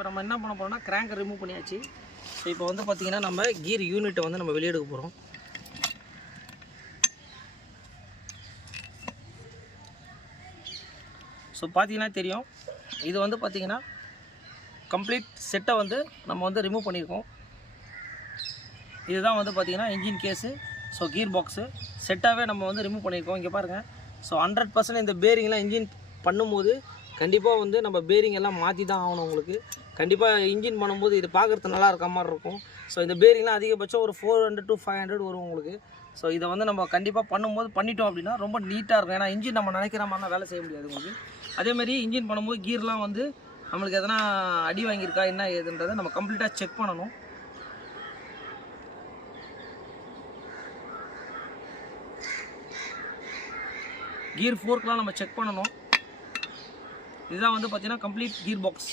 இப்போ நம்ம என்ன பண்ண போகிறோம்னா கிராங்கை ரிமூவ் பண்ணியாச்சு. ஸோ இப்போ வந்து பார்த்திங்கன்னா நம்ம கீர் யூனிட்டை வந்து நம்ம வெளியே எடுக்க போகிறோம். ஸோ பார்த்தீங்கன்னா தெரியும், இது வந்து பார்த்திங்கன்னா கம்ப்ளீட் செட்டை வந்து நம்ம வந்து ரிமூவ் பண்ணியிருக்கோம். இதுதான் வந்து பார்த்திங்கன்னா engine case. So gear box செட்டாகவே நம்ம வந்து ரிமூவ் பண்ணியிருக்கோம். இங்கே பாருங்கள். ஸோ 100% இந்த பேரிங்லாம் இன்ஜின் பண்ணும்போது கண்டிப்பாக வந்து நம்ம பேரிங் எல்லாம் மாற்றி தான் ஆகணும். உங்களுக்கு கண்டிப்பாக இன்ஜின் பண்ணும்போது இது பார்க்குறது நல்லா இருக்க மாதிரி இருக்கும். ஸோ இந்த பேரிங்லாம் அதிகபட்சம் ஒரு 400 to 500 வரும் உங்களுக்கு. ஸோ இதை வந்து நம்ம கண்டிப்பாக பண்ணும்போது பண்ணிட்டோம் அப்படின்னா ரொம்ப நீட்டாக இருக்கும். ஏன்னா இன்ஜின் நம்ம நினைக்கிற மாதிரிலாம் வேலை செய்ய முடியாது உங்களுக்கு. அதேமாதிரி இன்ஜின் பண்ணும்போது கீர்லாம் வந்து நம்மளுக்கு எதனா அடி வாங்கியிருக்கா என்ன ஏதுன்றதை நம்ம கம்ப்ளீட்டாக செக் பண்ணணும். கீர் ஃபோர்க்லாம் நம்ம செக் பண்ணணும். இதுதான் வந்து பார்த்திங்கன்னா கம்ப்ளீட் கீர் பாக்ஸ்.